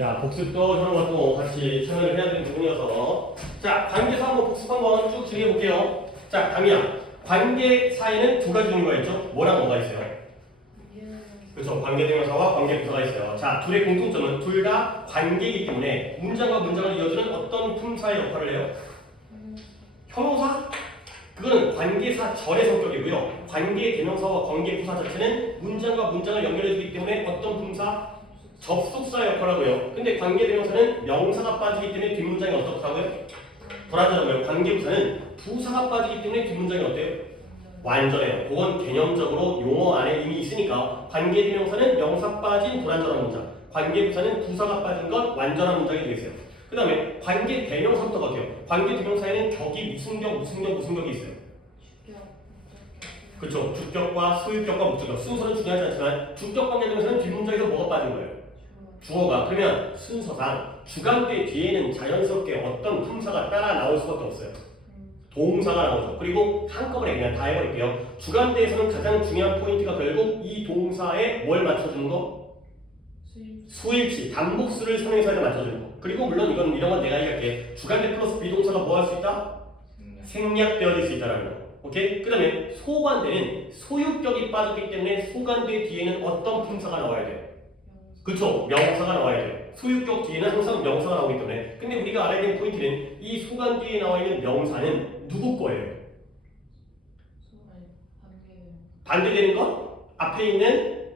자, 복습도 저런 것도 같이 참여를 해야 되는 부분이어서 자, 관계사 한번 복습 한번 쭉 진행해 볼게요. 자, 강미야. 관계사에는 두 가지 종류가 있죠? 뭐랑 뭐가 있어요? 그렇죠. 관계대명사와 관계부사가 있어요. 자, 둘의 공통점은 둘 다 관계이기 때문에 문장과 문장을 이어주는 어떤 품사의 역할을 해요? 형용사? 그거는 관계사 절의 성격이고요. 관계대명사와 관계부사 자체는 문장과 문장을 연결해주기 때문에 어떤 품사? 접속사의 역할을 하고요. 근데 관계대명사는 명사가 빠지기 때문에 뒷문장이 어떻다고요? 불완전하고요. 관계부사는 부사가 빠지기 때문에 뒷문장이 어때요? 완전해요. 그건 개념적으로 용어 안에 이미 있으니까 관계대명사는 명사 빠진 불완전한 문장, 관계부사는 부사가 빠진 것 완전한 문장이 되겠어요. 그 다음에 관계대명사부터 갈게요. 관계대명사에는 격이 무슨 격, 무슨 격, 무슨 격이 있어요. 그렇죠. 주격과 소유격과 목적격. 순서는 중요하지 않지만 주격 관계대명사는 뒷문장에서 뭐가 빠진 거예요? 주어가. 그러면 순서상 주관대 뒤에는 자연스럽게 어떤 품사가 따라 나올 수밖에 없어요. 동사가 나오죠. 그리고 한꺼번에 그냥 다 해버릴게요. 주관대에서는 가장 중요한 포인트가 결국 이 동사에 뭘 맞춰주는 거? 수일치, 단복수를 선행사에다 맞춰주는 거. 그리고 물론 이런 건 내가 얘기할게. 주관대 플러스 비동사가 뭐 할 수 있다? 생략되어질 수 있다라는 거. 오케이? 그 다음에 소관대는 소유격이 빠졌기 때문에 소관대 뒤에는 어떤 품사가 나와야 돼요? 그쵸? 명사가 나와야 돼요. 소유격 뒤에는 항상 명사가 나오기 때문에. 근데 우리가 알아야 되는 포인트는 이 소관 뒤에 나와 있는 명사는 누구 거예요? 반대되는 것? 앞에 있는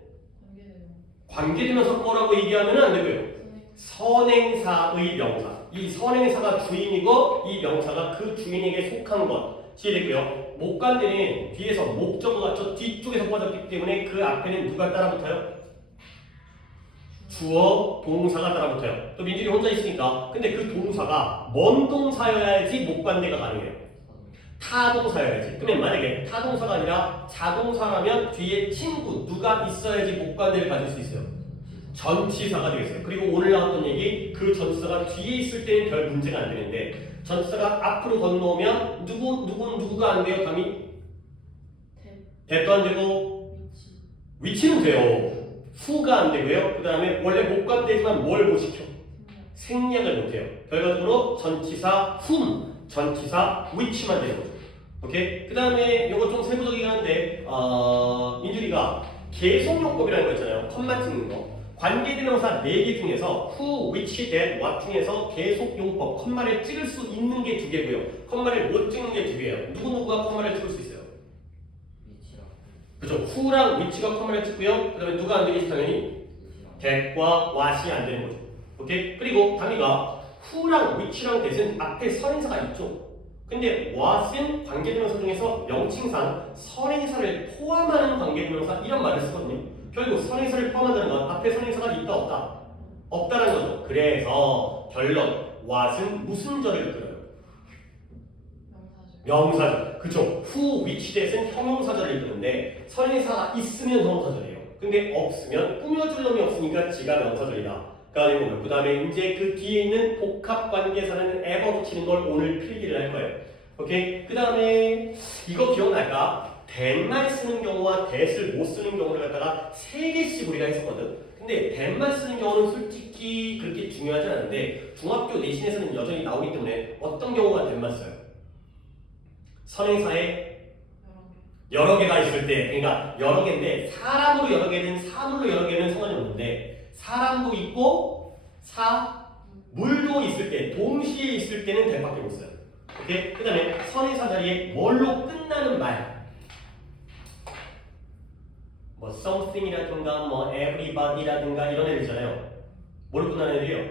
관계대명사 거라고 얘기하면 안 되고요. 선행사의 명사. 이 선행사가 주인이고 이 명사가 그 주인에게 속한 것이 되고요. 목관대는 뒤에서 목적어가 저 뒤쪽에서 빠졌기 때문에 그 앞에는 누가 따라붙어요? 주어, 동사가 따라붙어요. 또 민준이 혼자 있으니까. 근데 그 동사가 뭔 동사여야지 목관대가 가능해요. 타동사여야지. 그러면 만약에 타동사가 아니라 자동사라면 뒤에 친구, 누가 있어야지 목관대를 가질 수 있어요. 전치사가 되겠어요. 그리고 오늘 나왔던 얘기, 그 전치사가 뒤에 있을 때는 별 문제가 안 되는데 전치사가 앞으로 건너오면 누구가 안 돼요? 감히? 대도 안 되고 위치는 돼요. 후가 안 되고요. 그 다음에 원래 목관대지만 뭘 못 시켜? 생략을 못 해요. 결과적으로 전치사 전치사 위치만 되는 거죠. 오케이? 그 다음에 이거 좀 세부적이긴 한데 민준이가 계속용법이라는 거 있잖아요. 컴마 찍는 거. 관계대명사 4개 중에서 who, which, that, what 중에서 계속용법 컴마를 찍을 수 있는 게 2개고요. 컴마를 못 찍는 게 2개예요. 누구누구가 컴마를 찍을 수 있어요? 그죠? who랑 which가 컴마를 찍고요. 그 다음에 누가 안 되겠지 당연히? that과 what이 안 되는 거죠. 오케이? 그리고 단위가 who랑 which랑 that은 앞에 선행사가 있죠. 근데 what은 관계대명사 중에서 명칭상 선행사를 포함하는 관계대명사 이런 말을 쓰거든요. 결국 선행사를 포함한다는 건 앞에 선행사가 있다 없다? 없다라는 거죠. 그래서 결론 what은 무슨 절을 이끌어요? 명사절. 그쵸? who, which, that은 형용사절을 이끄는데 선행사가 있으면 형용사절이에요. 근데 없으면 꾸며줄 놈이 없으니까 지가 명사절이다. 그 다음에 이제 그 뒤에 있는 복합관계사는 ever 붙이는 걸 오늘 필기를 할 거예요. 오케이? 그 다음에 이거 기억날까? that만 쓰는 경우와 that을 못 쓰는 경우를 갖다가 3개씩 우리가 했었거든. 근데 that만 쓰는 경우는 솔직히 그렇게 중요하지 않은데 중학교 내신에서는 여전히 나오기 때문에 어떤 경우가 that만 써요? 선행사에 여러 개가 있을 때, 그러니까 여러 개인데 사람으로 여러 개든 사물로 여러 개는 상관이 없는데 사람도 있고 물도 있을 때, 동시에 있을 때는 that밖에 못 써요. 오케이? 그 다음에 선행사 자리에 뭘로 끝나는 말, 뭐 something이라든가 뭐 everybody라든가 이런 애들 있잖아요. 뭘로 끝나는 애들이요?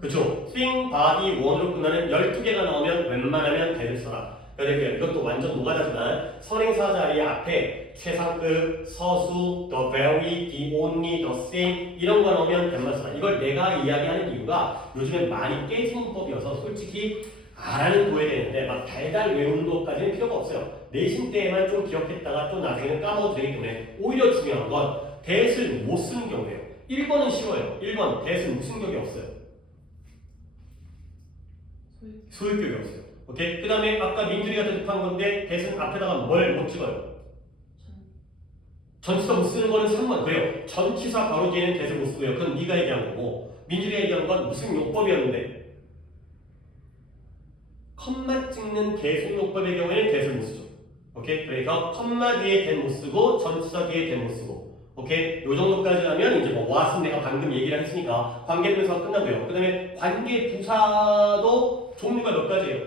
그쵸? thing, body, one으로 끝나는 12개가 나오면 웬만하면 that을 써라. 그러니까 이것도 완전 노가다지만 선행사 자리 앞에 최상급, 서수, the very, the only, the same 이런 거 나오면 that만 써라. 이걸 내가 이야기하는 이유가 요즘에 많이 깨진 문법이어서 솔직히 알아는 보여야 되는데 막 달달 외우는 것까지는 필요가 없어요. 내신 때에만 좀 기억했다가 또 나중에는 까먹어도 되기 때문에 오히려 중요한 건 that을 못 쓰는 경우예요. 1번은 쉬워요. 1번 that은 무슨 격이 없어요? 소유격이 없어요. 오케이? 그 다음에 아까 민준이가 대답한 건데 that은 앞에다가 뭘 못 찍어요? 전치사 못 쓰는 거는 3번. 왜요? 전치사 바로 뒤에는 대세 못 쓰고요. 그건 네가 얘기한 거고 민준이가 얘기한 건 무슨 용법이었는데 컴마 찍는 계속 용법의 경우에는 대세를 못 쓰죠. 오케이? 그래서 컴마 뒤에 된 못 쓰고 전치사 뒤에 된 못 쓰고 오케이? 요 정도까지 하면 이제 뭐 what은 내가 방금 얘기를 했으니까 관계대명사가 끝나고요. 그 다음에 관계부사도 종류가 몇 가지예요?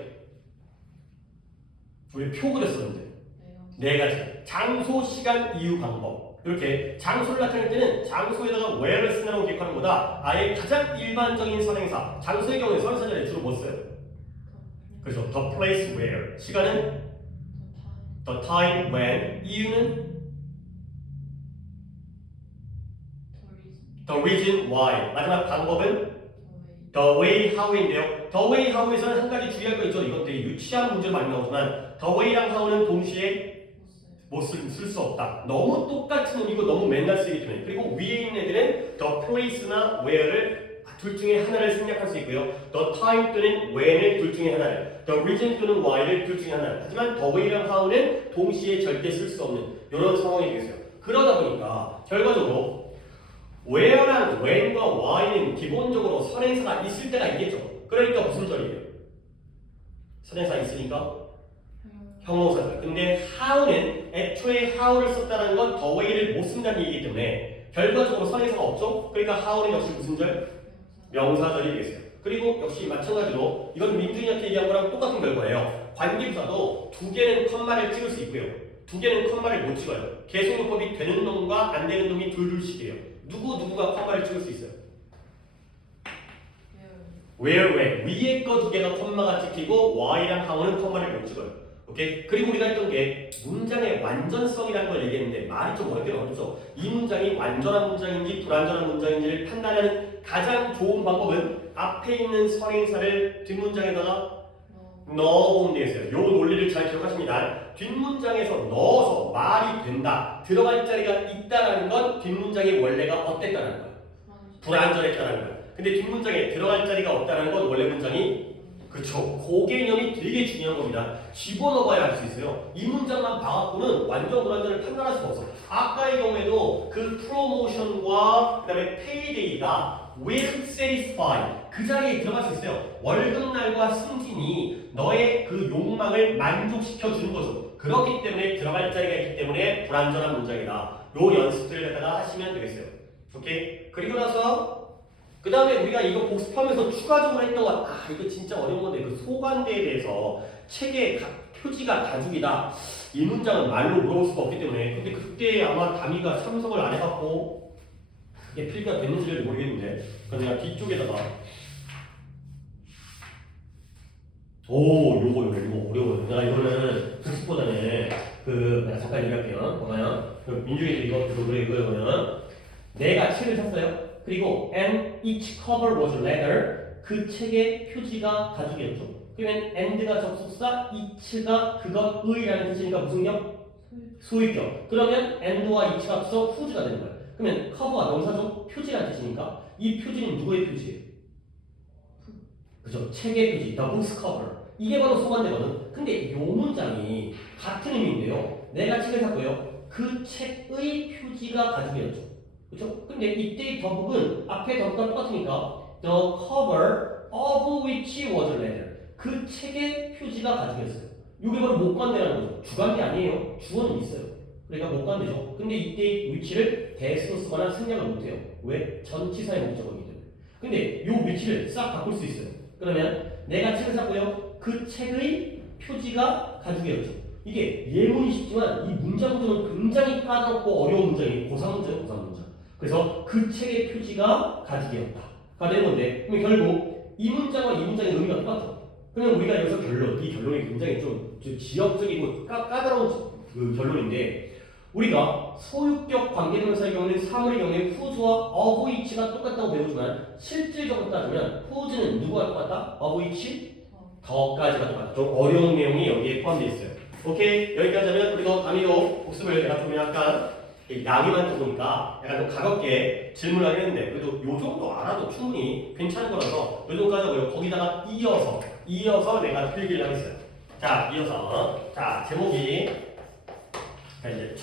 우리 표 그렸었는데 네 가지. 장소, 시간, 이유, 방법. 이렇게 장소를 나타낼 때는 장소에다가 where를 쓰느라고 기억하는 것보다 아예 가장 일반적인 선행사. 장소의 경우에 선행사 자리에 주로 뭐 써요? 그래서 the place where. 시간은 the time when. 이유는 the reason why. 마지막 방법은 the way how인데요. the way how에서는 한 가지 주의할 거 있죠. 이건 되게 유치한 문제로 많이 나오지만 the way랑 how는 동시에 쓸 수 없다. 너무 똑같은 의미고 너무 맨날 쓰기 때문에. 그리고 위에 있는 애들은 the place나 where를 둘 중에 하나를 생략할 수 있고요. the time 또는 when을 둘 중에 하나를, the reason 또는 why를 둘 중에 하나를. 하지만 the way랑 how는 동시에 절대 쓸 수 없는 이런 상황이 되겠어요. 그러다 보니까 결과적으로 where랑 when과 why는 기본적으로 선행사가 있을 때가 있겠죠. 그러니까 무슨 절이에요? 선행사 있으니까 형용사죠. 근데 how는 애초에 how를 썼다는 건 the way를 못 쓴다는 얘기이기 때문에 결과적으로 선행사가 없죠. 그러니까 how는 역시 무슨 절? 명사절이 되겠어요. 그리고 역시 마찬가지로 이건 민준이한테 얘기한 거랑 똑같은 결과예요. 관계부사도 두 개는 컴마를 찍을 수 있고요. 두 개는 컴마를 못 찍어요. 계속용법이 되는 놈과 안 되는 놈이 둘둘씩이에요. 누구가 컴마를 찍을 수 있어요? where 위에 거 두 개가 컴마가 찍히고 y랑 how는 컴마를 못 찍어요. 오케이? 그리고 우리가 했던 게 문장의 완전성이라는 걸 얘기했는데 말이 좀 어렵죠. 이 문장이 완전한 문장인지 불완전한 문장인지를 판단하는 가장 좋은 방법은 앞에 있는 선행사를 뒷문장에다가 넣어보면 되겠어요. 요 논리를 잘 기억하십니다. 뒷문장에서 넣어서 말이 된다, 들어갈 자리가 있다라는 건 뒷문장의 원래가 어땠다는 거예요? 불완전했다는 거예요. 근데 뒷문장에 들어갈 자리가 없다는 건 원래 문장이 그쵸. 그 개념이 되게 중요한 겁니다. 집어넣어봐야 알 수 있어요. 이 문장만 봐갖고는 완전 불완전을 판단할 수가 없어. 아까의 경우에도 그 프로모션과 그 다음에 페이데이가 will satisfy 그 자리에 들어갈 수 있어요. 월급날과 승진이 너의 그 욕망을 만족시켜 주는 거죠. 그렇기 때문에 들어갈 자리가 있기 때문에 불완전한 문장이다. 요 연습들을 갖다가 하시면 되겠어요. 오케이? 그리고 나서 그 다음에 우리가 이거 복습하면서 추가적으로 했던 건 이거 진짜 어려운 건데 그 소관대에 대해서 책의 표지가 가죽이다. 이 문장은 말로 물어볼 수가 없기 때문에 근데 그때 아마 담이가 참석을 안 해갖고 이게 필기가 됐는지를 모르겠는데 그럼 내가 뒤쪽에다가 요거 어려워요. 내가 이거는 복습보다는 내가 잠깐 얘기할게요. 봐봐요. 민중이도 이거면 내가 책을 샀어요. 그리고 and each cover was leather. 그 책의 표지가 가죽이었죠. 그러면 and가 접속사, each가 그것의라는 뜻이니까 무슨 격? 소유격. 그러면 and와 each가 합쳐서 whose가 되는 거예요. 그러면 cover가 명사죠? 표지라는 뜻이니까 이 표지는 누구의 표지예요? 그죠? 책의 표지, the book's cover. 이게 바로 소관대거든. 근데 이 문장이 같은 의미인데요. 내가 책을 샀고요. 그 책의 표지가 가죽이었죠. 그렇죠? 근데 이때의 더북은 앞에 더북과 똑같으니까 the cover of which was leather. 그 책의 표지가 가죽이었어요. 이게 바로 목관대라는 거죠. 주관대 아니에요. 주어는 있어요. 그러니까 목관대죠. 근데 이때 which를 대수로 쓰거나 생략을 못해요. 왜? 전치사의 목적어이기 때문에. 근데 이 which를 싹 바꿀 수 있어요. 그러면 내가 책을 샀고요. 그 책의 표지가 가죽이었죠. 이게 예문이 쉽지만 이 문장 구조는 굉장히 까다롭고 어려운 문장이에요. 고상 문장. 그래서 그 책의 표지가 가죽이었다가 되는 건데 그러면 결국 이 문장과 이 문장의 의미가 똑같죠. 그러면 우리가 여기서 이 결론이 굉장히 좀 지역적이고 까다로운 그 결론인데 우리가 소유격 관계대명사의 경우는 사물의 경우에 whose와 of which가 똑같다고 배우지만 실질적으로 따지면 whose는 누구가 똑같다? of which? 더까지가 똑같다. 좀 어려운 내용이 여기에 포함되어 있어요. 오케이? 여기까지 하면 그리고 강의도 복습을 내가 좀 약간 양이만 들어오니까 약간 좀 가볍게 질문을 하겠는데 그래도 요 정도 알아도 충분히 괜찮은 거라서 요 정도까지 하고요. 거기다가 이어서 내가 필기를 하겠어요. 자, 이어서 자 제목이 자, 이제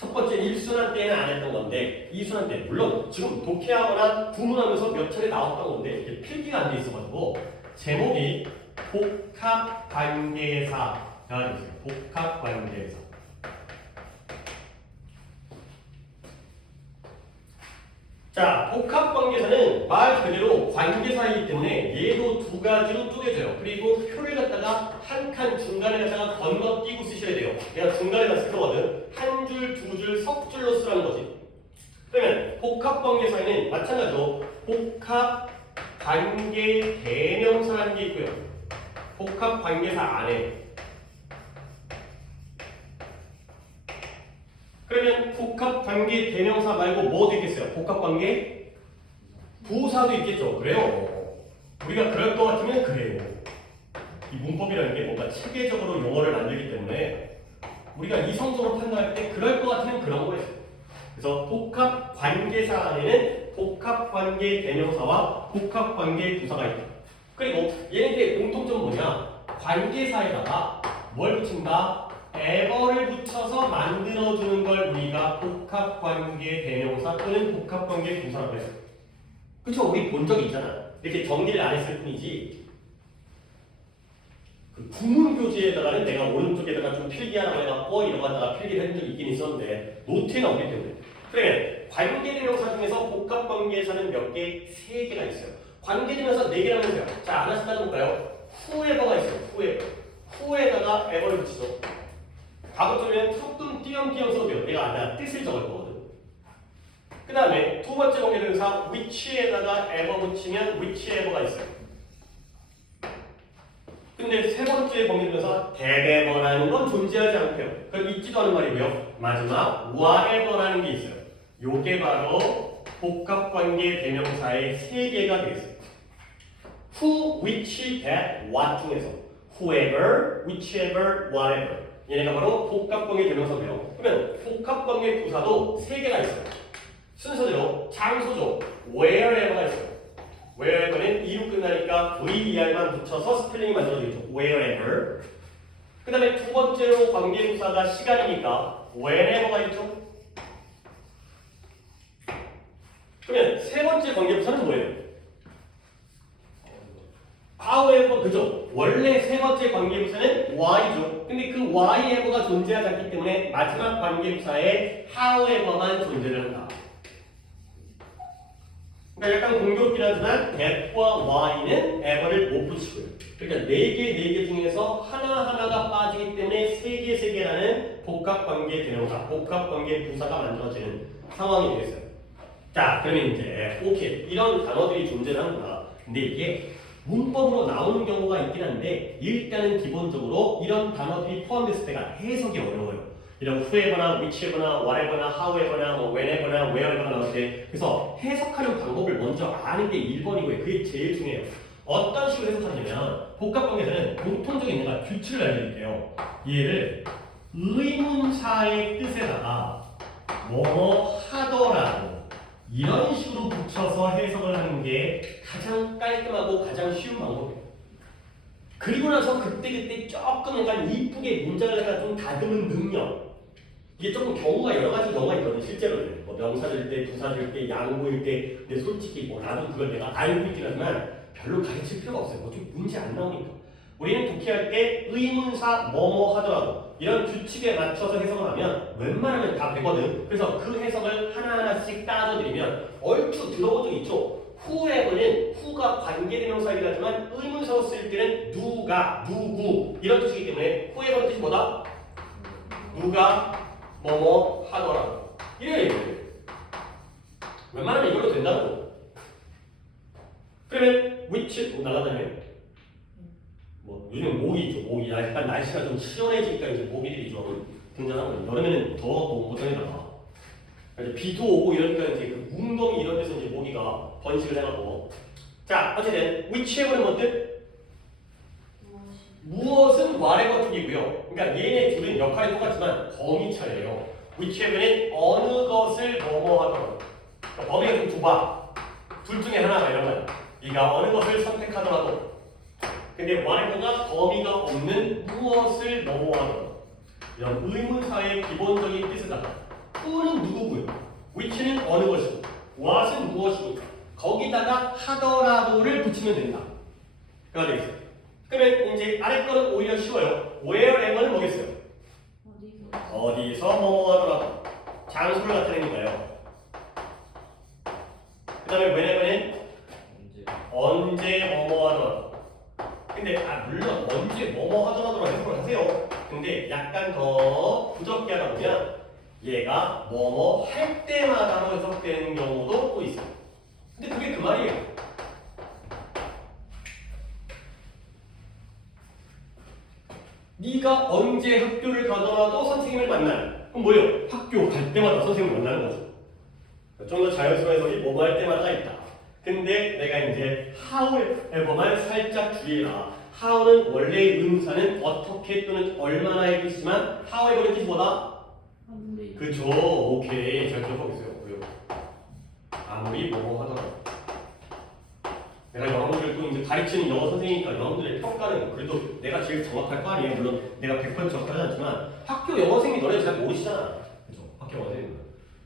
첫 번째 1순환 때는 안 했던 건데 2순환 때 물론 지금 독해하거나 구문하면서 몇 차례 나왔던 건데 이게 필기가 안 돼 있어가지고 제목이 복합관계사가 있어요. 복합관계사. 자, 복합관계사는 말 그대로 관계사이기 때문에 얘도 두 가지로 쪼개져요. 그리고 표를 갖다가 한 칸 중간에 갖다가 건너뛰고 쓰셔야 돼요. 내가 중간에다 쓸 거거든. 한 줄, 두 줄, 석 줄로 쓰라는 거지. 그러면 복합관계사에는 마찬가지로 복합관계 대명사라는 게 있고요. 복합관계사 안에 그러면 복합관계 대명사 말고 뭐도 있겠어요? 복합관계 부사도 있겠죠. 그래요. 우리가 그럴 것 같으면 그래요. 이 문법이라는 게 뭔가 체계적으로 용어를 만들기 때문에 우리가 이성적으로 판단할 때 그럴 것 같으면 그런 거예요. 그래서 복합관계사 안에는 복합관계 대명사와 복합관계 부사가 있다. 그리고 얘네들의 공통점은 뭐냐? 관계사에다가 뭘 붙인다? 에버를 붙여서 만들어주는 걸 우리가 복합관계 대명사 또는 복합관계 부사라고 해요. 그쵸? 우리 본 적이 있잖아. 이렇게 정리를 안 했을 뿐이지. 그 구문교재에다가는 내가 오른쪽에다가 좀 필기하라고 해갖고 이런 거 갖다가 필기를 한 적이 있긴 있었는데 노트에 나오기 때문에. 그러면 관계대명사 중에서 복합관계사는 몇 개? 3개가 있어요. 관계대명사 4개라면서요. 자, 하나씩 따져볼까요? 후에버가 있어요. 후에버. 후에다가 에버를 붙이죠. 가급적이면 조금 띄엄띄엄 써도 돼요. 내가 뜻을 적을 거거든. 그 다음에 두 번째 관계대명사 which에다가 ever 붙이면 whichever가 있어요. 근데 세 번째 관계대명사 that-ever라는 건 존재하지 않고요. 그건 있지도 않은 말이고요. 마지막 whatever라는 게 있어요. 요게 바로 복합관계 대명사의 3개가 되겠어요. who, which, that, what 중에서 whoever, whichever, whatever 얘네가 바로 복합관계 대명사고요. 그러면 복합관계 부사도 3개가 있어요. 순서대로 장소죠. wherever가 있어요. wherever는 e로 끝나니까 ver만 붙여서 스펠링이 만들어지겠죠. wherever. 그 다음에 두 번째로 관계부사가 시간이니까 whenever가 있죠. 그러면 세 번째 관계부사는 뭐예요? however, 그죠? 원래 세 번째 관계부사는 why죠. 근데 그 whyever가 존재하지 않기 때문에 마지막 관계부사에 however만 존재를 한다. 그러니까 약간 공교롭긴 하지만 that과 why는 ever를 못 붙이고요. 그러니까 4개 중에서 하나하나가 빠지기 때문에 3개라는 복합관계 대명사, 복합관계 부사가 만들어지는 상황이 되겠어요. 자, 그러면 이제 오케이, 이런 단어들이 존재를 하는구나. 근데 이게 문법으로 나오는 경우가 있긴 한데 일단은 기본적으로 이런 단어들이 포함됐을 때가 해석이 어려워요. 이런 whoever나 whichever나 whatever나 however나 whenever나 wherever가 나올 때 그래서 해석하는 방법을 먼저 아는 게 1번이고요. 그게 제일 중요해요. 어떤 식으로 해석하냐면 복합관계에서는 공통적인 내가 규칙을 알려드릴게요. 얘를 의문사의 뜻에다가 뭐뭐 하더라도 이런 식으로 붙여서 해석을 하는 게 가장 깔끔하고 가장 쉬운 방법이에요. 그리고 나서 그때그때 조금 약간 이쁘게 문장을 갖다 좀 다듬은 능력. 이게 조금 경우가 여러 가지 경우가 있거든요. 실제로는 뭐 명사일 때, 부사일 때, 양보일 때. 근데 솔직히 뭐 나도 그걸 내가 알고 있긴 하지만 별로 가르칠 필요가 없어요. 어차피 문제 안 나오니까. 우리는 독해할 때 의문사 뭐뭐 하더라도 이런 규칙에 맞춰서 해석을 하면 웬만하면 다 되거든. 그래서 그 해석을 하나하나씩 따져드리면 얼추 들어본 적 있죠? whoever는 who가 관계대명사이긴 하지만 의문사로 쓸 때는 누가, 누구 이런 뜻이기 때문에 whoever는 뜻이 뭐다? 누가 뭐뭐 하더라도 이래야 돼요. 웬만하면 이걸로 된다고. 그러면 which 날아다녀요. 뭐 요즘 모기죠. 모기 약간 날씨가 좀 시원해지니까 이제 모기들이 좀 등장하고 여름에는 더웠고 못하니까 이제 비도 오고 이러니까 이제 그 웅덩이 이런 데서 이제 모기가 번식을 해가고. 자, 어쨌든 whichever는 뭔데? 무엇은 whatever 쪽이고요. 그러니까 얘네 둘은 역할이 똑같지만 범위 차이예요. whichever는 어느 것을 뭐뭐 하더라도. 그러니까 범위가 좀 좁아. 둘 중에 하나가 이런 거야. 네가 어느 것을 선택하더라도. 근데 whatever가 범위가 없는 무엇을 뭐뭐 하더라도. 이런 의문사의 기본적인 뜻이다. who는 누구고요? which는 어느 것이고 what은 무엇이니까 거기다가 하더라도를 붙이면 된다. 그가 되겠어요. 그러면 이제 아래 거는 오히려 쉬워요. wherever는 뭐겠어요? 어디서 뭐뭐 하더라도 장소를 나타내니까요. 그 다음에 whenever는 언제 뭐뭐 하더라도. 근데 물론 언제 뭐뭐 하더라도 해석을 하세요. 근데 약간 더 부적게 하다 보면 얘가 뭐뭐 할 때마다로 해석되는 경우도 또 있어요. 근데 그게 그 말이에요. 네가 언제 학교를 가더라도 선생님을 만나는. 그럼 뭐예요? 학교 갈 때마다 선생님을 만나는 거죠. 좀 더 자연스러운 해석이 뭐뭐 할 때마다 있다. 근데 내가 이제 however만 살짝 주의해라. how는 원래 의문사는 어떻게 또는 얼마나에 뜻이지만 however는 뜻이 뭐다? 그죠. 오케이. 잘 기억하고 있어요. 왜요? 아무리 뭐뭐 하더라도. 내가 여러분들 또 이제 가르치는 영어 선생님이니까 여러분들의 평가는 그래도 내가 제일 정확할 거 아니에요. 물론 내가 100% 정확하지 않지만 학교 영어 선생님이 너네 잘 모르시잖아. 그죠? 학교 영어 선생님은.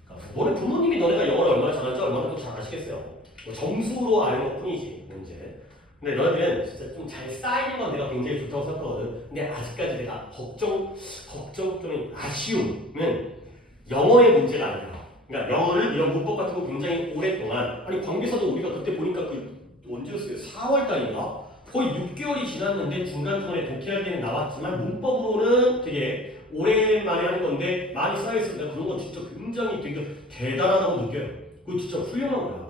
그러니까 너네 부모님이 너네가 영어를 얼마나 잘하는지 얼마나 또 잘 아시겠어요. 뭐 점수로 아는 것 뿐이지 문제. 근데 너희들은 진짜 좀 잘 쌓이는 건 내가 굉장히 좋다고 생각하거든. 근데 아직까지 내가 걱정 또는 아쉬움은 영어의 문제가 아니라, 그러니까 영어를 이런 문법 같은 거 굉장히 오랫동안, 아니 관계사도 우리가 그때 보니까 그 언제였어요? 4월 달인가? 거의 6개월이 지났는데 중간중간에 독해할 때는 나왔지만 문법으로는 되게 오랜만에 하는 건데 많이 쌓여있으니까 그런 건 진짜 굉장히 되게 대단하다고 느껴요. 그거 진짜 훌륭한 거야.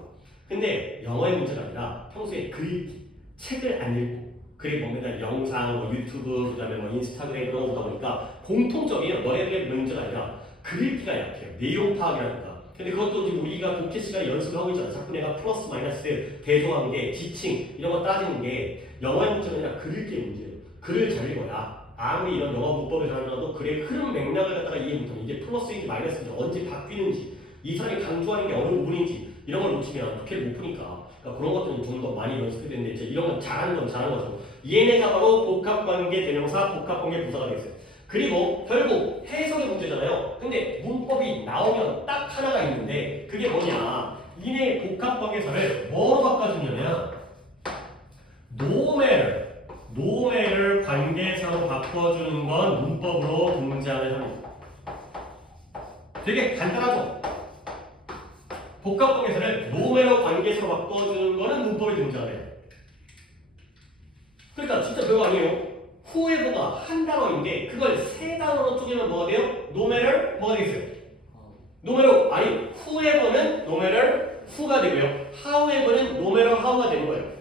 근데 영어의 문제가 아니라 평소에 글읽기, 책을 안 읽고 그리고 맨날 영상, 뭐 유튜브, 그 다음에 뭐 인스타그램 그런 거 보다 보니까 공통적이에요. 너네들의 문제가 아니라 글읽기가 약해요. 내용 파악이라든가. 근데 그것도 지금 우리가 독해 시간에 연습을 하고 있잖아. 자꾸 내가 플러스, 마이너스, 대조관계, 지칭 이런 거 따지는 게 영어의 문제가 아니라 글읽기의 문제예요. 글을 잘 읽어야 아무리 이런 영어 문법을 잘하더라도 글의 흐름 맥락을 갖다가 이해 못하면 이게 플러스인지 마이너스인지 언제 바뀌는지 이 사람이 강조하는 게 어느 부분인지 이런 걸 놓치면 독해를 못 푸니까 그러니까 그런 것들은 좀 더 많이 연습해야 되는데 이제 이런 건 잘하는 건 잘하는 거죠. 얘네가 바로 복합관계 대명사, 복합관계 부사가 되겠어요. 그리고 결국 해석의 문제잖아요. 근데 문법이 나오면 딱 하나가 있는데 그게 뭐냐? 이네 복합관계사를 뭐로 바꿔주냐면 no matter 관계사로 바꿔주는 건 문법으로 등장을 합니다. 되게 간단하죠? 복합관계사를 no matter 관계사로 바꿔주는 거는 문법에 등장을 해요. 그러니까 진짜 별거 아니에요. whoever가 한 단어인데 그걸 세 단어로 쪼개면 뭐가 돼요? no matter 뭐가 되겠어요? no matter 아니 whoever는 no matter who가 되고요. however는 no matter how가 되는 거예요.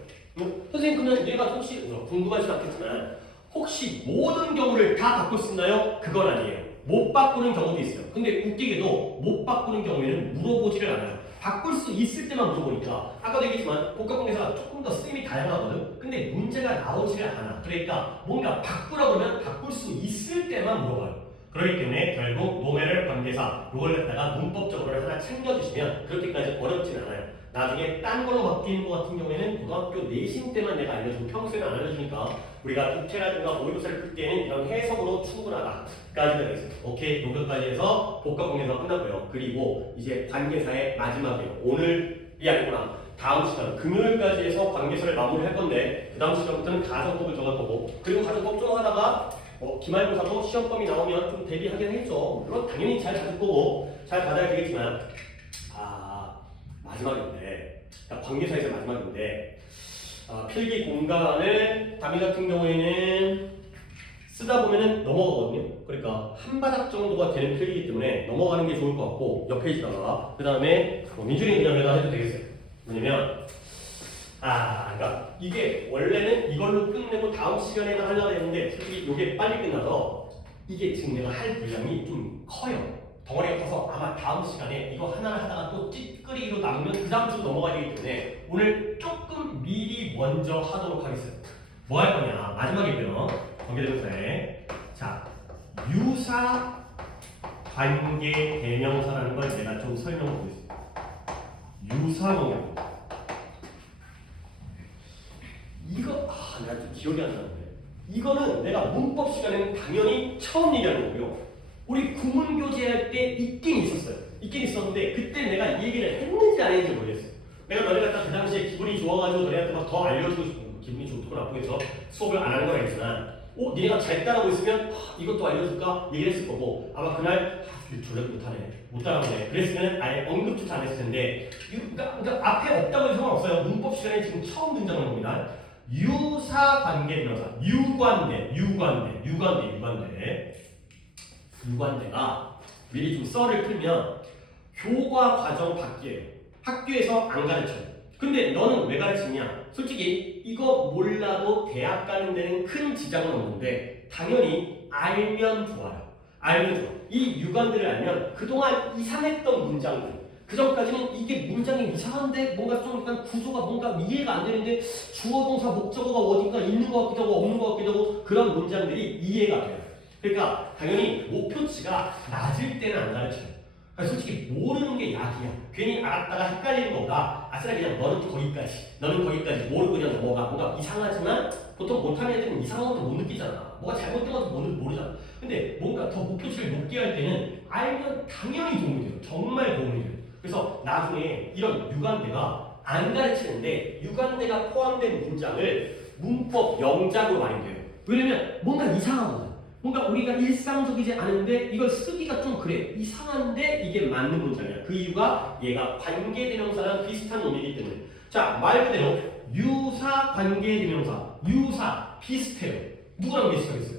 선생님 그러면 얘가 혹시 궁금하지 않겠지만 혹시 모든 경우를 다 바꿀 수 있나요? 그건 아니에요. 못 바꾸는 경우도 있어요. 근데 웃기게도 못 바꾸는 경우에는 물어보지를 않아요. 바꿀 수 있을 때만 물어보니까 아까도 얘기했지만 복합관계사가 조금 더 쓰임이 다양하거든. 근데 문제가 나오지를 않아. 그러니까 뭔가 바꾸라고 하면 바꿀 수 있을 때만 물어봐요. 그렇기 때문에 결국 no matter 관계사 이걸 갖다가 문법적으로 하나 챙겨주시면 그렇게까지 어렵진 않아요. 나중에 딴 걸로 바뀌는 것 같은 경우에는 고등학교 내신 때만 내가 알려주고 평소에는 안 알려주니까 우리가 독해라든가 모의고사를 풀 때는 이런 해석으로 충분하다 까지가 되겠습니다. 오케이, 여기까지 해서 복합관계사 끝났고요. 그리고 이제 관계사의 마지막이에요. 오늘이 아니구나. 다음 시간 금요일까지 해서 관계사를 마무리할 건데 그 다음 시간부터는 가정법을 정할 거고 그리고 가정법 좀 하다가 기말고사도 시험범위 나오면 좀 대비하긴 했죠. 물론 당연히 잘 받을 거고 잘 받아야 되겠지만 마지막인데, 그러니까 관계사에서 마지막인데 필기 공간을 담임 같은 경우에는 쓰다 보면은 넘어가거든요. 그러니까 한 바닥 정도가 되는 필기이기 때문에 넘어가는 게 좋을 것 같고 옆 페이지다가 그 다음에 민준이 그냥 여기다 해도 되겠어요. 왜냐면 그러니까 이게 원래는 이걸로 끝내고 다음 시간에나 하려고 했는데 솔직히 이게 빨리 끝나서 이게 지금 내가 할 분량이 좀 커요. 덩어리가 커서 아마 다음 시간에 이거 하나를 하다가 또 찌끄리기로 남으면 그 다음 주로 넘어가야 되기 때문에 오늘 조금 미리 먼저 하도록 하겠습니다. 뭐 할 거냐? 마지막이고요. 관계대명사에 자 유사 관계 대명사라는 걸 내가 좀 설명을 보겠습니다. 유사명령 이거 내가 좀 기억이 안 나는데 이거는 내가 문법 시간에는 당연히 처음 얘기하는 거고요. 우리 구문교재할 때 있긴 있었어요. 있긴 있었는데 그때 내가 이 얘기를 했는지 안 했는지 모르겠어요. 내가 너네 갖다 그 당시에 기분이 좋아가지고 너네한테 막 더 알려주고 싶고 기분이 좋고 나쁘고 해서 수업을 안 하는 건 아니지만 니네가 잘 따라오고 있으면 이것도 알려줄까? 얘기를 했을 거고 아마 그날 졸라 못하네 못 따라오네 그랬으면 아예 언급조차 안 했을 텐데 그러니까 앞에 없다고 해서 상관없어요. 문법 시간에 지금 처음 등장하는 겁니다. 유사관계대명사 유관대가 미리 좀 썰을 풀면 교과 과정 밖이에요. 학교에서 안 가르쳐요. 근데 너는 왜 가르치냐? 솔직히 이거 몰라도 대학 가는 데는 큰 지장은 없는데 당연히 알면 좋아요. 알면 좋아. 이 유관들을 알면 그동안 이상했던 문장들 그 전까지는 이게 문장이 이상한데 뭔가 좀 약간 구조가 뭔가 이해가 안 되는데 주어 동사 목적어가 어딘가 있는 것 같기도 하고 없는 것 같기도 하고 그런 문장들이 이해가 돼요. 그러니까 당연히 목표치가 낮을 때는 안 가르쳐요. 솔직히 모르는 게 약이야. 괜히 알았다가 헷갈리는 거보다 아싸리 그냥 너는 거기까지 모르고 그냥 넘어가. 뭔가 이상하지만 보통 못하는 애들은 이상한 것도 못 느끼잖아. 뭐가 잘못된 것도 모르잖아. 근데 뭔가 더 목표치를 높게 할 때는 알면 당연히 도움이 돼요. 정말 도움이 돼요. 그래서 나중에 이런 유관대가 안 가르치는데 유관대가 포함된 문장을 문법 영작으로 많이 돼요. 왜냐면 뭔가 이상하거든. 뭔가 우리가 일상적이지 않은데 이걸 쓰기가 좀 그래. 이상한데 이게 맞는 문장이야. 그 이유가 얘가 관계대명사랑 비슷한 놈이기 때문에. 자, 말 그대로 유사 관계대명사. 유사 비슷해요. 누구랑 비슷하겠어요?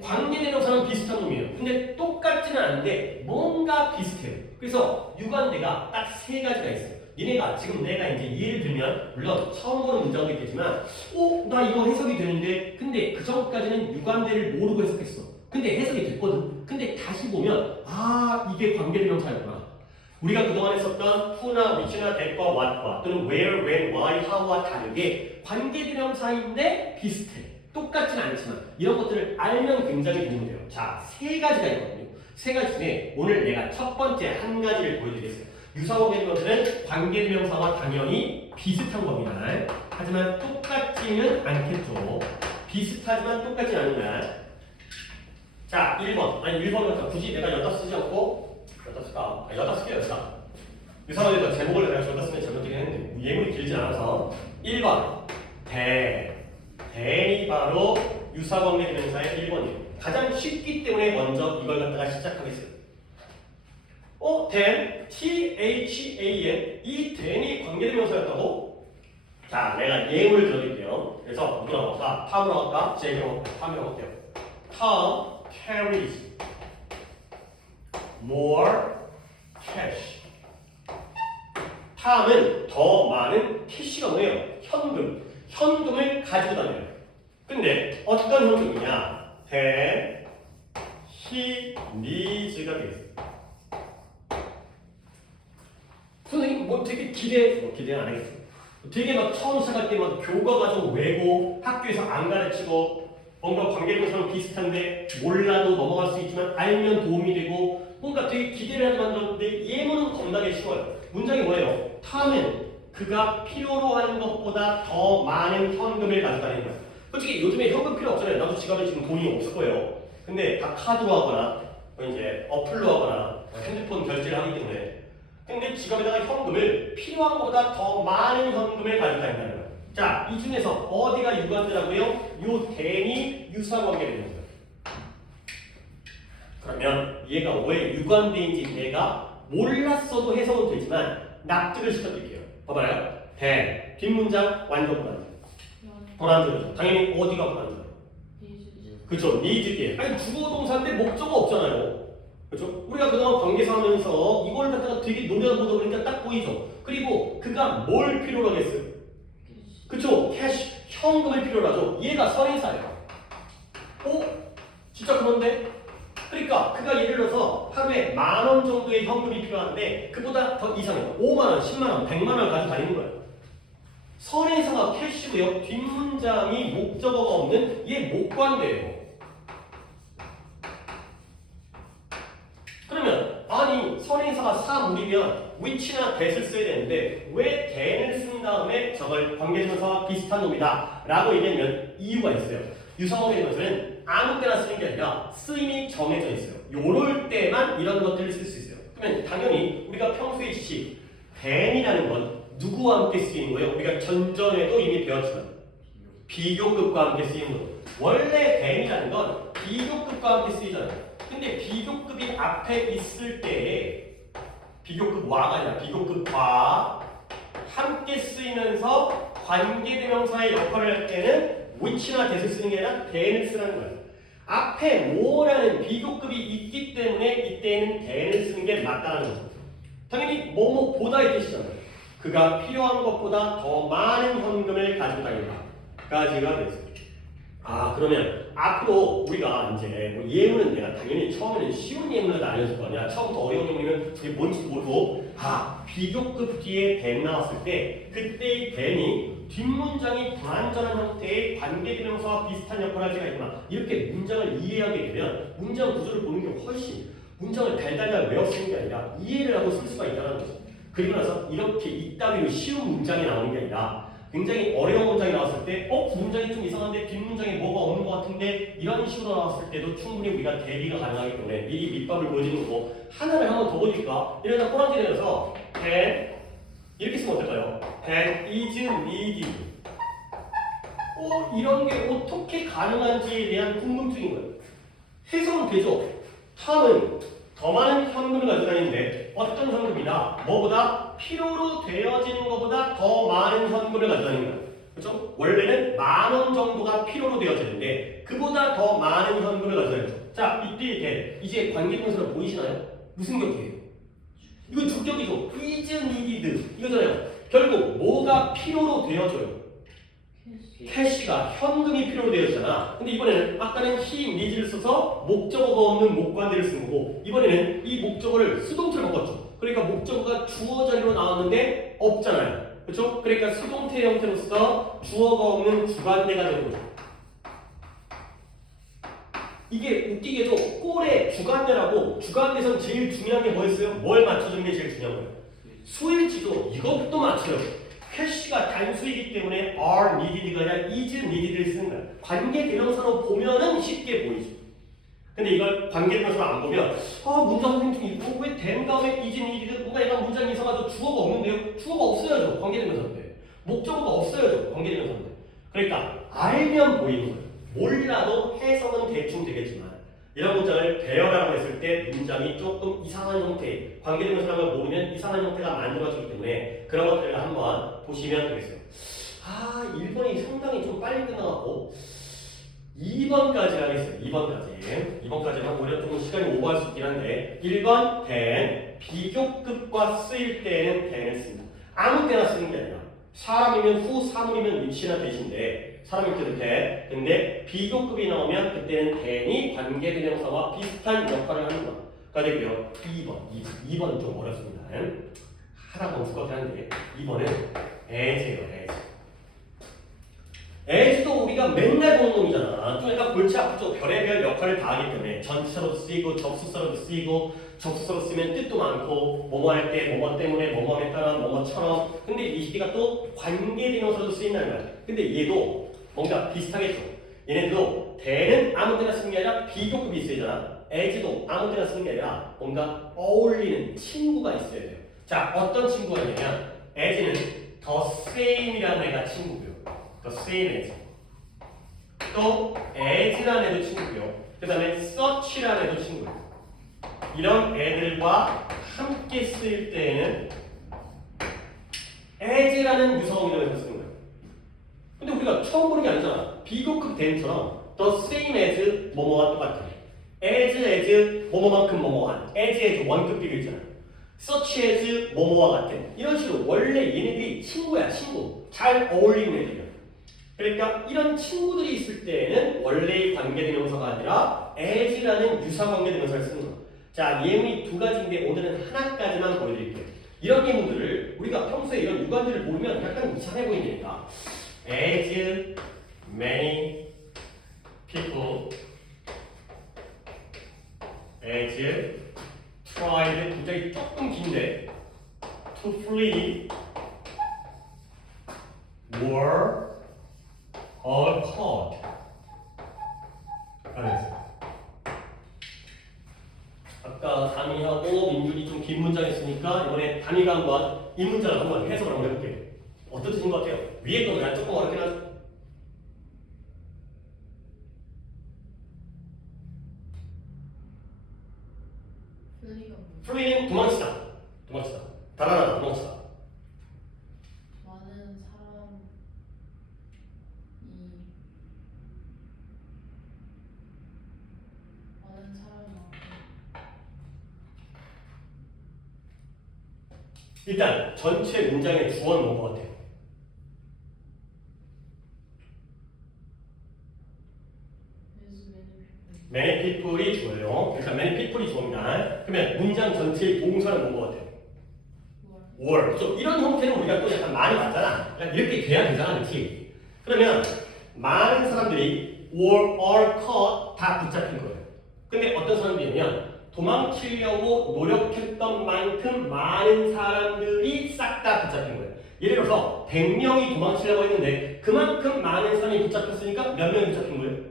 관계대명사랑 비슷한 놈이에요. 근데 똑같지는 않은데 뭔가 비슷해요. 그래서 유관대가 딱 세 가지가 있어요. 니네가 지금 내가 이제 예를 들면 물론 처음 보는 문장도 있겠지만 나 이거 해석이 되는데 근데 그 전까지는 유관대를 모르고 해석했어. 근데 해석이 됐거든. 근데 다시 보면 이게 관계대명사였구나. 우리가 그동안 했었던 who나 which나 that과 what과 또는 where, when, why, how와 다르게 관계대명사인데 비슷해. 똑같진 않지만 이런 것들을 알면 굉장히 도움이 돼요. 자, 세 가지가 있거든요. 세 가지 중에 오늘 내가 첫 번째 한 가지를 보여드리겠어요. 유사관계대명사는 관계대명사와 당연히 비슷한 겁니다. 하지만 똑같지는 않겠죠. 비슷하지만 똑같지는 않는다. 자, 1번. 아니 1번은 굳이 내가 여기다 쓰지 않고 여기다 쓸까? 여기다 쓸게요. 여기다. 유사관계대명사 제목을 내가 여기다 쓰면 잘못되긴 했는데 예문이 길지 않아서 1번 대이 바로 유사관계대명사의 1번이에요. 가장 쉽기 때문에 먼저 이걸 갖다가 시작하겠어요. then, THAN, 이 then이 관계대명사였다고? 자, 내가 예문을 들어드릴게요. 그래서 누구라고 할까? 탐으로 할까? 제이로 탐이라고 할게요. Tom carries more cash. 탐은 더 많은 캐시가 뭐예요? 현금을 가지고 다녀요. 근데 어떤 현금이냐? then he needs가 되겠어요. 선생님 뭐 되게 기대 안 하겠어요. 되게 막 처음 시작할 때 막 교과가 좀 외고 학교에서 안 가르치고 뭔가 관계대명사랑 비슷한데 몰라도 넘어갈 수 있지만 알면 도움이 되고 뭔가 되게 기대를 하게 만들었는데 예문은 겁나게 쉬워요. 문장이 뭐예요? 탐은 그가 필요로 하는 것보다 더 많은 현금을 가져다니는 거예요. 솔직히 요즘에 현금 필요 없잖아요. 나도 지갑에 지금 돈이 없을 거예요. 근데 다 카드로 하거나 이제 어플로 하거나 핸드폰 결제를 하기 때문에 근데 지갑에다가 현금을 필요한 것보다 더 많은 현금을 가지고 다닌다는 거예요. 자, 이 중에서 어디가 유관되라고요? 요 then이 유사관계대명사예요. 그러면 얘가 왜 유관대인지 내가 몰랐어도 해석은 되지만 납득을 시켜드릴게요. 봐봐요. then 뒷문장 완전 불안정이죠. 당연히 어디가 불안정해요? 그렇죠. needs에 아니 주어 동사인데 목적어 없잖아요. 그렇죠? 우리가 그동안 관계사 하면서 이걸 갖다가 되게 노려보다 보니까 딱 보이죠. 그리고 그가 뭘 필요로 하겠어요? 그렇죠. 캐시, 현금을 필요로 하죠. 얘가 선인사예요. 진짜 그런데? 그러니까 그가 예를 들어서 하루에 10,000원 정도의 현금이 필요한데 그보다 더 이상해요. 50,000원, 100,000원, 100만원 가지고 다니는 거예요. 선인사가 캐시고요. 뒷문장이 목적어가 없는 얘 목관대예요. 그러면 아니 선인사가 사물이면 which나 that을 써야 되는데 왜 then을 쓴 다음에 저걸 관계대명사와 비슷한 놈이다 라고 얘기하면 이유가 있어요. 유사관계대명사는 아무 때나 쓰는 게 아니라 쓰임이 정해져 있어요. 요럴 때만 이런 것들을 쓸 수 있어요. 그러면 당연히 우리가 평소에 지식 than이라는 건 누구와 함께 쓰이는 거예요? 우리가 전전에도 이미 배웠지만 비교급과 함께 쓰이는 거예요. 원래 than이라는 건 비교급과 함께 쓰이잖아요. 근데 비교급이 앞에 있을 때 비교급와가 아니라 비교급과 함께 쓰이면서 관계대명사의 역할을 할 때는 which나 that을 쓰는 게 아니라 than을 쓰라는 거예요. 앞에 뭐라는 비교급이 있기 때문에 이때는 than을 쓰는 게 맞다는 거죠. 당연히 뭐뭐보다의 뜻이잖아요. 그가 필요한 것보다 더 많은 현금을 가지고 다닌다까지가 되겠습니다. 그러면 앞으로 우리가 이제 뭐 예문은 내가 당연히 처음에는 쉬운 예문을 알려줄 거 아니야. 처음부터 어려운 예문이면 그게 뭔지도 모르고 비교급 뒤에 than 나왔을 때 그때의 than이 뒷문장이 불완전한 형태의 관계대명사와 비슷한 역할을 할 때가 있구나. 이렇게 문장을 이해하게 되면 문장 구조를 보는 게 훨씬 문장을 달달달 외워 쓰는 게 아니라 이해를 하고 쓸 수가 있다는 거죠. 그리고 나서 이렇게 이따위로 쉬운 문장이 나오는 게 아니라 굉장히 어려운 문장이 나왔을 때 문장이 좀 이상한데 뒷문장에 뭐가 없는 것 같은데 이런 식으로 나왔을 때도 충분히 우리가 대비가 가능하기 때문에 미리 밑밥을 보여주는 거고 하나를 한번 더 보니까 이러다 꼬랑지 내려서 than 이렇게 쓰면 어떨까요? than is needed 이런 게 어떻게 가능한지에 대한 궁금증인 거예요. 해석은 되죠. 탐은 더 많은 현금을 가지고 다니는데 어떤 현금이다? 뭐보다 필요로 되어지는 것보다 더 많은 현금을 가지고 다니는 거예요. 그렇죠? 원래는 10,000원 정도가 필요로 되어지는데 그보다 더 많은 현금을 가지고 다니는 거죠. 자, 이때 이제 관계대명사가 보이시나요? 무슨 격이에요? 이거 주격이죠. is needed 이거잖아요. 결국 뭐가 필요로 되어져요? 캐시가 현금이 필요로 되어있잖아. 근데 이번에는 아까는 he needs를 써서 목적어가 없는 목관대를 쓴 거고 이번에는 이 목적어를 수동태로 바꿨죠. 그러니까 목적어가 주어 자리로 나왔는데 없잖아요. 그렇죠? 그러니까 수동태 형태로서 주어가 없는 주관대가 되는 거죠. 이게 웃기게도 꼴의 주관대라고 주관대에서 제일 중요한 게 뭐였어요? 뭘 맞춰주는 게 제일 중요한 거예요? 수일치도 이것도 맞춰요. 캐시가 단수이기 때문에 are needed가 아니라 is needed를 쓰는 거야. 관계대명사로 보면은 쉽게 보이죠. 근데 이걸 관계대명사로 안 보면 문장 선생님 좀 이거 왜 than 다음에 is needed 뭔가 약간 문장이 이상하죠. 주어가 없는데요? 주어가 없어야죠. 관계대명사인데. 목적어가 없어야죠. 관계대명사인데. 그러니까 알면 보이는 거예요. 몰라도 해석은 대충 되겠지만 이런 문장을 배열하라고 했을 때 문장이 조금 이상한 형태, 관계대명사라는 걸 모르면 이상한 형태가 만들어지기 때문에 그런 것들을 한번 보시면 되겠어요. 1번이 상당히 좀 빨리 끝나갖고 2번까지 하겠어요. 2번까지는 오히려 조금 시간이 오버할 수 있긴 한데 1번 than 비교급과 쓰일 때는 than을 씁니다. 아무 때나 쓰는 게 아니라 사람이면 후, 사물이면 위치나 대신데 사람일 때도 than 근데 비교급이 나오면 그때는 than이 관계대명사와 비슷한 역할을 하는 거가 되고요. 2번 좀 어렵습니다. 하나 더 풀 것 같긴 한데 2번은 as예요. as도 우리가 맨날 보는 놈이잖아. 좀 약간 골치 아프죠. 별의별 역할을 다 하기 때문에 전치사로도 쓰이고 접수사로도 쓰이고 접수사로 쓰면 뜻도 많고 뭐뭐 할 때 뭐뭐 때문에 뭐뭐 했다라 뭐뭐처럼 근데 이 시기가 또 관계대명사로도 쓰인다는 거야. 근데 얘도 뭔가 비슷하겠죠. 얘네도 than은 아무 때나 쓰는 게 아니라 비교급이 있어야잖아. as도 아무 때나 쓰는 게 아니라 뭔가 어울리는 친구가 있어야 돼요. 자, 어떤 친구가 있냐면 as는 the same이라는 애가 친구고요. the same as 또 as라는 애도 친구고요. 그 다음에 such라는 애도 친구예요. 이런 애들과 함께 쓰일 때에는 as라는 유사어미를 쓰는 거예요. 근데 우리가 처음 보는 게 아니잖아. 비교급 than처럼 the same as 뭐뭐와 똑같아. as 뭐뭐만큼 뭐뭐한 as 원급 비교 있잖아. such as 뭐뭐와 같은 이런 식으로 원래 얘네들이 친구야. 친구. 잘 어울리는 애들이야. 그러니까 이런 친구들이 있을 때에는 원래의 관계대명사가 아니라 as라는 유사관계대명사를 쓰는 거야. 자, 예문이 두 가지인데 오늘은 하나까지만 보여드릴게요. 이런 예문들을 우리가 평소에 이런 유관들을 모르면 약간 이상해 보이니까 as many people as tried 굉장히 조금 긴데 to flee were all caught. 알겠어요. 있으니까 이번에 담이가 한번 이 문장을 한번 해석을 한번 해볼게요. 어떤 뜻인 것 같아요? 위에 거는 난 조금 어렵긴 하죠. flee는 도망치다. 도망치다. 달아나다. 도망치다. 많은 사람이 일단 전체 문장의 주어는 뭔 것 같아요? many people이 주어예요. 그러니까 many people이 주어입니다. 그러면 문장 전체의 동사는 뭔 것 같아요? were. 그렇죠? 이런 형태는 우리가 또 약간 많이 봤잖아. 그러니까 이렇게 돼야 되잖아, 그렇지? 그러면 많은 사람들이 were or caught 다 붙잡힌 거예요. 근데 어떤 사람들이냐면 도망치려고 노력했던 만큼 많은 사람들이 싹 다 붙잡힌 거예요. 예를 들어서 100명이 도망치려고 했는데 그만큼 많은 사람이 붙잡혔으니까 몇 명이 붙잡힌 거예요?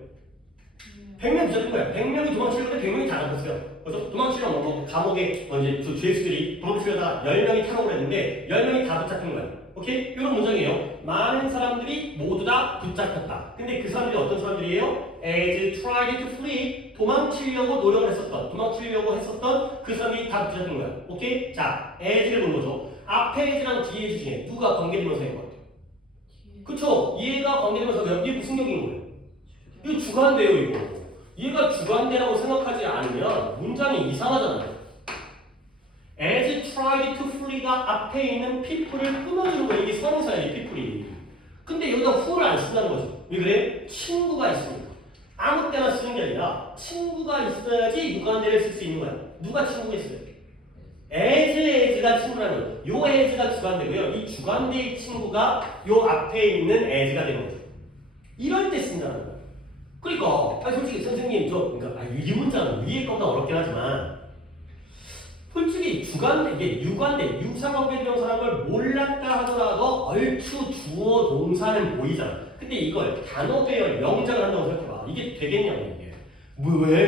100명 붙잡힌 거예요. 100명이 도망치려고 했는데 100명이 다 잡혔어요. 그래서 도망치려고 뭐 감옥에 이제 그 죄수들이 도망치려다가 10명이 탈옥을 했는데 10명이 다 붙잡힌 거예요. 오케이? 이런 문장이에요. 많은 사람들이 모두 다 붙잡혔다. 근데 그 사람들이 어떤 사람들이에요? as tried to flee, 도망치려고 노력을 했었던, 도망치려고 했었던 그 사람이 다 붙잡힌 거예요. 오케이? 자, as를 본 거죠. 앞에 as랑 뒤에 as 중에 누가 관계되면서인 것 같아요? 그쵸? 얘가 관계되면서 이게 무슨 격인 거예요? 이거 주관대요, 이거. 얘가 주관대라고 생각하지 않으면 문장이 이상하잖아요. as tried to flee가 앞에 있는 people을 끊어주는 거예요. 이게 선행사예요, people이. 근데 여기다 who를 안 쓴다는 거죠. 왜 그래? 친구가 있으니까. 아무 때나 쓰는 게 아니라 친구가 있어야지 유관대를 쓸 수 있는 거야. 누가 친구가 있어요? as가 친구라는 거예요. 요 as가 주관대고요. 이 주관대의 친구가 요 앞에 있는 as가 되는 거죠. 이럴 때 쓴다는 거예요. 그러니까 솔직히 선생님 그러니까 이 문장은 위에 거보다 어렵긴 하지만 솔직히 주관대 이게 유관대 유사관계 대명사라는 걸 몰랐다 하더라도 얼추 주어 동사는 보이잖아. 근데 이걸 단어 배열 명작을 한다고 생각해봐. 이게 되겠냐고 이게.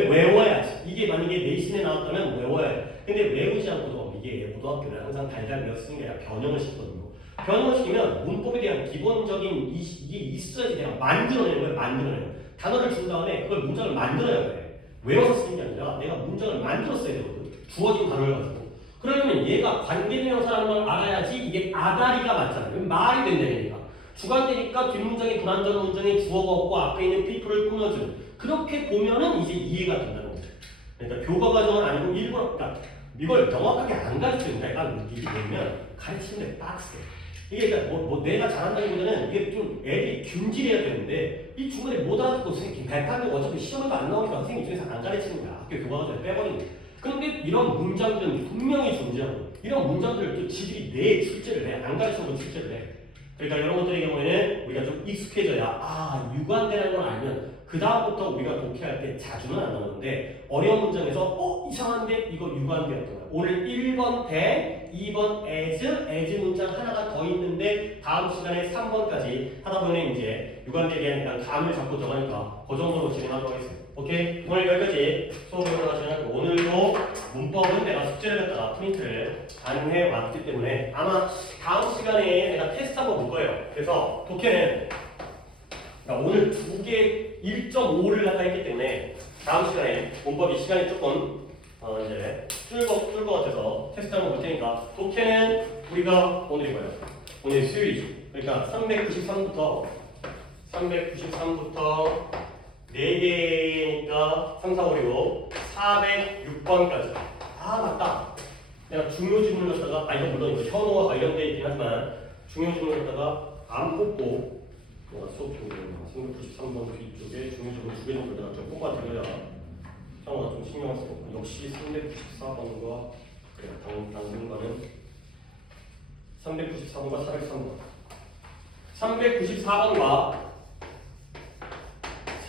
외워야지. 이게 만약에 내신에 나왔다면 외워야 돼. 근데 외우지 않고도 이게 고등학교는 항상 달달 외워 쓰는 게 아니라 변형을 시키거든요. 변형을 시키면 문법에 대한 기본적인 이게 있어야지 내가 만들어내는 거예요. 만들어내는 거예요. 단어를 준 다음에 그걸 문장을 만들어야 돼. 외워서 쓰는 게 아니라 내가 문장을 만들었어야 되거든. 주어진 단어를 가지고. 그러려면 얘가 관계대명사라는 걸 알아야지 이게 아다리가 맞잖아요. 말이 된다니까. 주관되니까 뒷문장이 불완전한 문장에 주어가 없고 앞에 있는 people을 끊어주는. 그렇게 보면은 이제 이해가 된다는 거죠. 그러니까 교과 과정은 아니고 일본, 그러니까 이걸 명확하게 안 가르치는 약간 이게 되면 가르치는 데 빡세. 이게 그러니까 내가 잘한다기보다는 이게 좀 애들이 균질해야 되는데 이 중간에 못 알아듣고 선생님 발판되고 어차피 시험에도 안 나오니까 선생님 입장에서 안 가르치는 거야. 학교 교과 과정에 빼버리는 거야. 그런데 이런 문장들은 분명히 존재하고 이런 문장들을 또 지들이 내 출제를 해. 안 가르쳐도 출제를 해. 그러니까 이런 것들의 경우에는 우리가 좀 익숙해져야 유관대라는 걸 알면 그 다음부터 우리가 독해할 때 자주는 안 나오는데 어려운 문장에서 이상한데 이거 유관대였던 거야. 오늘 1번 대, 2번 as 문장 하나가 더 있는데 다음 시간에 3번까지 하다 보면 이제 유관대에 대한 약간 감을 잡고 들어가니까 그 정도로 진행하도록 하겠습니다. 오케이? 오늘 여기까지 수업을 진행하고 오늘도 문법은 내가 숙제를 갖다가 프린트를 안 해왔기 때문에 아마 다음 시간에 내가 테스트 한번 볼 거예요. 그래서 독해는 그러니까 오늘 2개 1.5를 갖다 했기 때문에 다음 시간에 문법이 시간이 조금 이제 줄 것 같아서 테스트 한번 볼 테니까 독해는 우리가 오늘이 뭐예요? 오늘 수요일이죠. 그러니까 393부터 4개니까 3, 4, 5, 6, 406번까지. 맞다. 내가 중요 지문을 갖다가, 이건 물론 이거 현어와 관련되어 있긴 하지만, 중요 지문을 갖다가 안 뽑고, 수업 중에 393번 뒤쪽에 중요 지문 2개 정도 내가 좀 뽑아드려야 현어가 좀 신경을 쓰고, 역시 394번과, 당분간은 394번과 403번. 394번과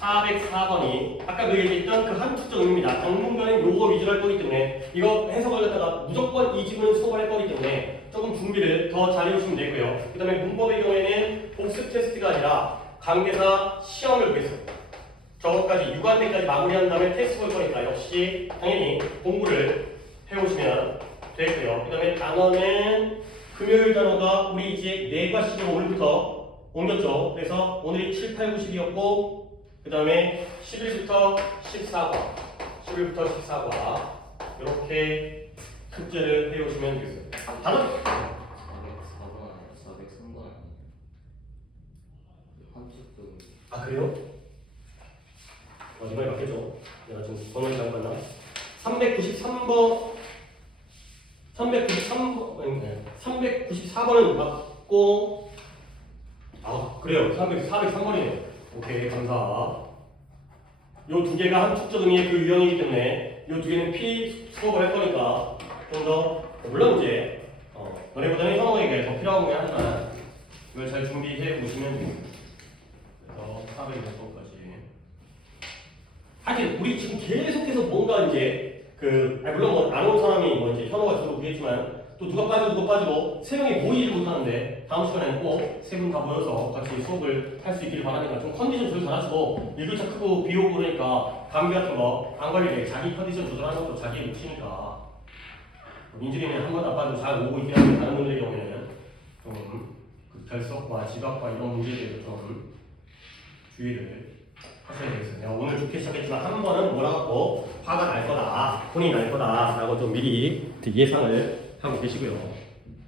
404번이 아까 그 얘기했던 그 한 축적입니다. 당분간은 요거 위주로 할 거기 때문에 이거 해석을 갖다가 무조건 이 지문을 수업을 할 거기 때문에 조금 준비를 더 잘 해오시면 되고요. 그 다음에 문법의 경우에는 복습 테스트가 아니라 관계사 시험을 보겠어요. 저것까지 유관대까지 마무리한 다음에 테스트 볼 거니까 역시 당연히 공부를 해오시면 됐고요. 그 다음에 단어는 금요일 단어가 우리 이제 내과 시로 오늘부터 옮겼죠. 그래서 오늘이 7, 8, 9, 10이었고 그 다음에 11부터 14과 11부터 14과 이렇게 숙제를 해오시면 되겠어요. 단어 404번 아니야? 403번 아니야? 한쪽도 아 그래요? 마지막에 맞겠죠? 내가 지금 번호를 잘못 봤나? 393번 394번은 맞고 아 그래요 403번이네요. 오케이 감사. 요 두 개가 한 축적 의미의 그 유형이기 때문에 요 두 개는 수업을 할 거니까 좀 더 물론 이제 너네보다는 현호에게 더 필요한 거긴 하지만 이걸 잘 준비해 보시면 됩니다. 그래서 400번까지 하여튼 우리 지금 계속해서 뭔가 이제 물론 뭐 안 온 사람이 뭐 이제 현호가 주로 보겠지만 또 누가 빠지고 세 명이 모이지 못하는데 다음 시간에는 꼭 세 분 다 모여서 같이 수업을 할 수 있기를 바라니까 좀 컨디션 조절 잘하시고 일교차 크고 비 오고 그러니까 감기 같은 거 안 걸리게 자기 컨디션 조절하는 것도 자기의 몫이니까 민준이는 한 번도 안 빠지고 잘 오고 있긴 한데 다른 분들의 경우에는 좀 결석과 지각과 이런 문제에 대해서 좀 주의를 하셔야 되겠어요. 내가 오늘 좋게 시작했지만 한 번은 몰아갖고 화가 날 거다, 혼이 날 거다 라고 좀 미리 예상을 하고 계시고요.